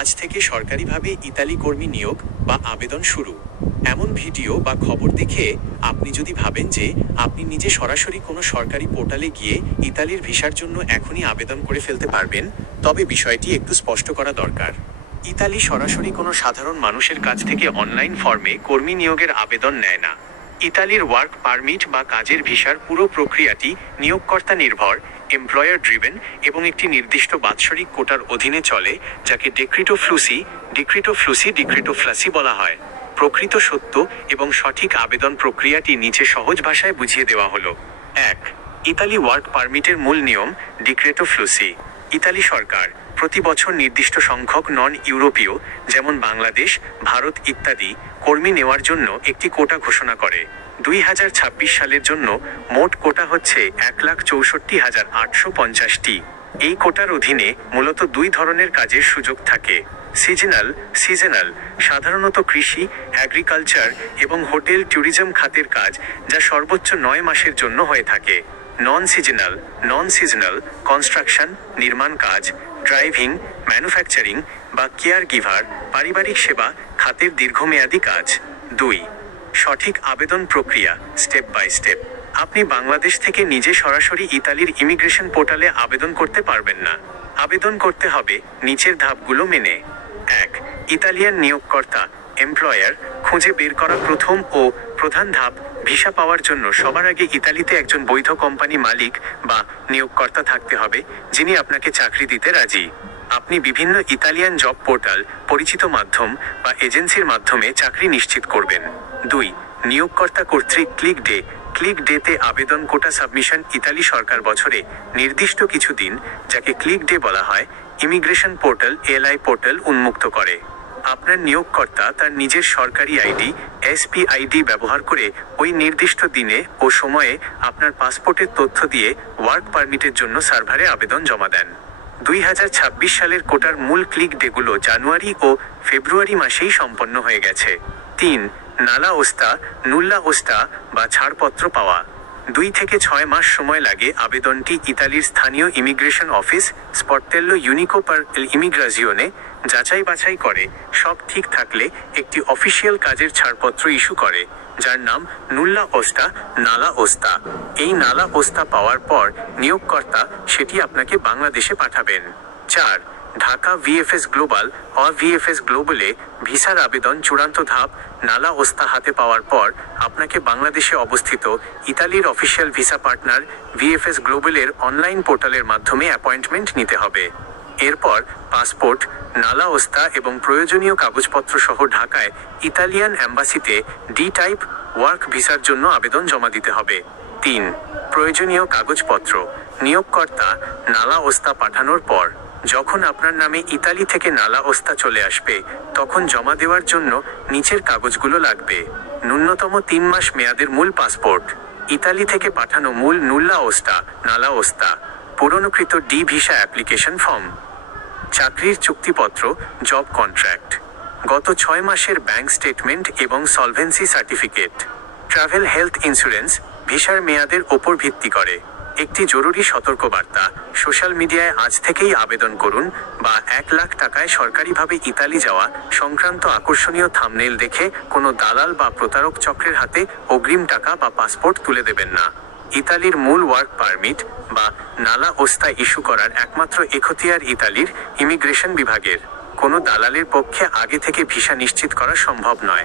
আজ থেকে সরকারিভাবে ইতালি কর্মী নিয়োগ বা আবেদন শুরু। এমন ভিডিও বা খবর দেখে আপনি যদি ভাবেন যে আপনি নিজে সরাসরি কোনো সরকারি পোর্টালে গিয়ে ইতালির ভিসার জন্য এখনই আবেদন করে ফেলতে পারবেন, তবে বিষয়টি একটু স্পষ্ট করা দরকার। ইতালি সরাসরি কোনো সাধারণ মানুষের কাছ থেকে অনলাইন ফর্মে কর্মী নিয়োগের আবেদন নেয় না। ইতালির ওয়ার্ক পারমিট বা কাজের ভিসার পুরো প্রক্রিয়াটি নিয়োগকর্তা নির্ভর, এমপ্লয়ার ড্রিভেন এবং একটি নির্দিষ্ট বাৎসরিক কোটার অধীনে চলে, যাকে ডেক্রিটো ফ্লুসি বলা হয়। প্রকৃত সত্য এবং সঠিক আবেদন প্রক্রিয়াটি নিচে সহজ ভাষায় বুঝিয়ে দেওয়া হলো। 1. ইতালি ওয়ার্ক পারমিটের মূল নিয়ম। ডিক্রেটো ফ্লুসি। ইতালি সরকার প্রতি বছর নির্দিষ্ট সংখ্যক নন ইউরোপীয়, যেমন বাংলাদেশ, ভারত ইত্যাদি কর্মী নেওয়ার জন্য একটি কোটা ঘোষণা করে। 2026 সালের জন্য মোট কোটা হচ্ছে 1,64,850টি। এই কোটার অধীনে মূলত দুই ধরনের কাজের সুযোগ থাকে। সিজনাল সাধারণত কৃষি, অ্যাগ্রিকালচার এবং হোটেল ট্যুরিজম খাতের কাজ, যা সর্বোচ্চ 9 মাসের জন্য হয়ে থাকে। নন সিজনাল কনস্ট্রাকশন, নির্মাণ কাজ, ড্রাইভিং, ম্যানুফ্যাকচারিং বা কেয়ার গিভার, পারিবারিক সেবা খাতের দীর্ঘমেয়াদী কাজ। 2. সঠিক আবেদন প্রক্রিয়া। Step by step. আপনি বাংলাদেশ থেকে নিজে সরাসরি ইতালির ইমিগ্রেশন পোর্টালে আবেদন করতে পারবেন না। আবেদন করতে হবে নিচের ধাপগুলো মেনে। 1. ইতালিয়ান নিয়োগকর্তা, এমপ্লয়ার খুঁজে বের করা। প্রথম ও প্রধান ধাপ, ভিসা পাওয়ার জন্য সবার আগে ইতালিতে একজন বৈধ কোম্পানি মালিক বা নিয়োগকর্তা থাকতে হবে, যিনি আপনাকে চাকরি দিতে রাজি। আপনি বিভিন্ন ইতালিয়ান জব পোর্টাল, পরিচিত মাধ্যম বা এজেন্সির মাধ্যমে চাকরি নিশ্চিত করবেন। 2. নিয়োগকর্তা কর্তৃক ক্লিক ডেতে আবেদন। কোটা সাবমিশন। ইতালি সরকার বছরে নির্দিষ্ট কিছু দিন, যাকে ক্লিক ডে বলা হয়, ইমিগ্রেশন পোর্টাল এলআই পোর্টাল উন্মুক্ত করে। আপনার নিয়োগকর্তা তার নিজের সরকারি আইডি SPID ব্যবহার করে ওই নির্দিষ্ট দিনে ও সময়ে আপনার পাসপোর্টের তথ্য দিয়ে ওয়ার্ক পারমিটের জন্য সার্ভারে আবেদন জমা দেন। 2026 সালের কোটার মূল ক্লিক ডেগুলো জানুয়ারি ও ফেব্রুয়ারি মাসেই সম্পন্ন হয়ে গেছে। 3. নুল্লা ওস্তা বা ছাড়পত্র পাওয়া। 2 থেকে 6 মাস সময় লাগে। আবেদনটি ইতালির স্থানীয় ইমিগ্রেশন অফিস স্পর্টেল্লো ইউনিকো পার ইমিগ্রাজিওনে যাচাই বাছাই করে। সব ঠিক থাকলে একটি অফিসিয়াল কাজের ছাড়পত্র ইস্যু করে, যার নাম নালা ওস্তা। এই নালা ওস্তা পাওয়ার পর নিয়োগকর্তা সেটি আপনাকে বাংলাদেশে পাঠাবেন। 4. ঢাকা VFS গ্লোবালে ভিসার আবেদন। চূড়ান্ত ধাপ, নালা ওস্তা হাতে পাওয়ার পর আপনাকে বাংলাদেশে অবস্থিত ইতালির অফিসিয়াল ভিসা পার্টনার VFS গ্লোবালের অনলাইন পোর্টালের মাধ্যমে অ্যাপয়েন্টমেন্ট নিতে হবে। এরপর পাসপোর্ট, নালা ওস্তা এবং প্রয়োজনীয় কাগজপত্র সহ ঢাকায় ইতালিয়ান অ্যাম্বাসিতে টাইপ ওয়ার্ক ভিসার জন্য আবেদন জমা দিতে হবে। 3. প্রয়োজনীয় কাগজপত্র। নিয়োগকর্তা নালা ওস্তা পাঠানোর পর যখন আপনার নামে ইতালি থেকে নালা ওস্তা চলে আসবে, তখন জমা দেওয়ার জন্য নিচের কাগজগুলো লাগবে। ন্যূনতম 3 মাস মেয়াদের মূল পাসপোর্ট, ইতালি থেকে পাঠানো মূল নালা ওস্তা, পুনরুক্ত ভিসা অ্যাপ্লিকেশন ফর্ম, চাকরির চুক্তিপত্র, জব কন্ট্রাক্ট, গত 6 মাসের ব্যাংক স্টেটমেন্ট এবং solvency certificate. Travel health insurance ভিসার মেয়াদের ওপর ভিত্তি করে। একটি জরুরি সতর্কবার্তা, সোশ্যাল মিডিয়ায় আজ থেকেই আবেদন করুন বা 1 লাখ টাকায় সরকারিভাবে ইতালি যাওয়া সংক্রান্ত আকর্ষণীয় থাম্বনেইল দেখে কোনো দালাল বা প্রতারক চক্রের হাতে অগ্রিম টাকা বা পাসপোর্ট তুলে দেবেন না। ইতালির মূল ওয়ার্ক পারমিট বা নালা ওস্তা ইস্যু করার একমাত্র এখতিয়ার ইতালির ইমিগ্রেশন বিভাগের। কোনো দালালের পক্ষে আগে থেকে ভিসা নিশ্চিত করা সম্ভব নয়।